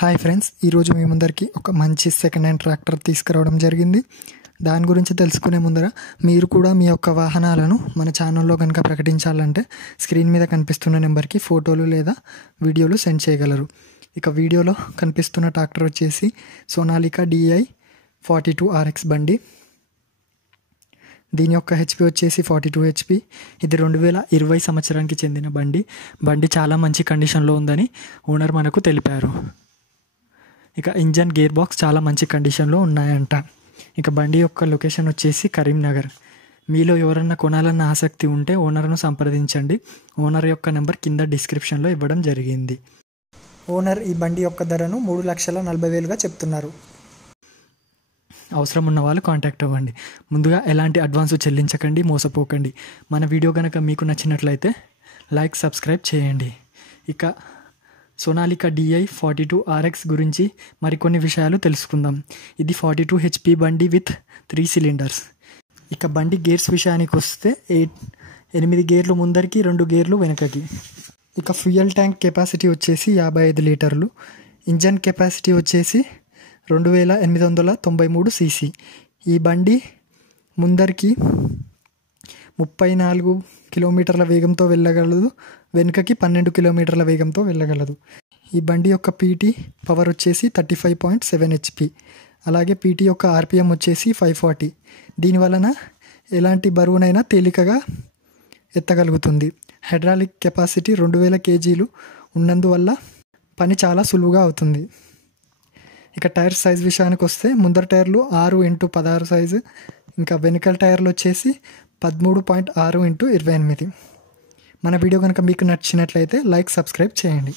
Hi friends, ఈరోజు మీ ముందరికి ఒక మంచి సెకండ్ హ్యాండ్ ట్రాక్టర్ తీసుకురావడం జరిగింది. దాని గురించి తెలుసుకునే ముందర మీరు కూడా మీ యొక్క వాహనాలను మన ఛానల్లో కనుక ప్రకటించాలంటే స్క్రీన్ మీద కనిపిస్తున్న నెంబర్కి ఫోటోలు లేదా వీడియోలు సెండ్ చేయగలరు. ఇక వీడియోలో కనిపిస్తున్న ట్రాక్టర్ వచ్చేసి సోనాలికా DI 42RX బండి. దీని యొక్క హెచ్పి వచ్చేసి 42 HP. ఇది 2020 సంవత్సరానికి చెందిన బండి చాలా మంచి కండిషన్లో ఉందని ఓనర్ మనకు తెలిపారు. ఇక ఇంజన్ గేర్ బాక్స్ చాలా మంచి కండిషన్లో ఉన్నాయంట. ఇక బండి యొక్క లొకేషన్ వచ్చేసి కరీంనగర్. మీలో ఎవరన్నా కొనాలన్న ఆసక్తి ఉంటే ఓనర్ను సంప్రదించండి. ఓనర్ యొక్క నెంబర్ కింద డిస్క్రిప్షన్లో ఇవ్వడం జరిగింది. ఓనర్ ఈ బండి యొక్క ధరను 3,40,000గా చెప్తున్నారు. అవసరం ఉన్న వాళ్ళు కాంటాక్ట్ అవ్వండి. ముందుగా ఎలాంటి అడ్వాన్స్ చెల్లించకండి, మోసపోకండి. మన వీడియో కనుక మీకు నచ్చినట్లయితే లైక్, సబ్స్క్రైబ్ చేయండి. ఇక సోనాలికా DI 42RX గురించి మరికొన్ని విషయాలు తెలుసుకుందాం. ఇది 42 HP బండి విత్ 3 సిలిండర్స్. ఇక బండి గేర్స్ విషయానికి వస్తే 8 గేర్లు ముందరికి, 2 గేర్లు వెనకకి. ఇక ఫ్యూయల్ ట్యాంక్ కెపాసిటీ వచ్చేసి 55 లీటర్లు. ఇంజన్ కెపాసిటీ వచ్చేసి 2893 cc. ఈ బండి ముందరికి 34 కిలోమీటర్ల వేగంతో వెళ్ళగలదు, వెనుకకి 12 కిలోమీటర్ల వేగంతో వెళ్ళగలదు. ఈ బండి యొక్క PT పవర్ వచ్చేసి 35.7 HP. అలాగే PT యొక్క RPM వచ్చేసి 540. దీనివలన ఎలాంటి బరువునైనా తేలికగా ఎత్తగలుగుతుంది. హైడ్రాలిక్ కెపాసిటీ 2000 kgలు ఉన్నందువల్ల పని చాలా సులువుగా అవుతుంది. ఇక టైర్ సైజ్ విషయానికి వస్తే ముందర టైర్లు 6x16 సైజు, ఇంకా వెనుకల టైర్లు వచ్చేసి 13.6x28. మన వీడియో కనుక మీకు నచ్చినట్లయితే లైక్, సబ్స్క్రైబ్ చేయండి.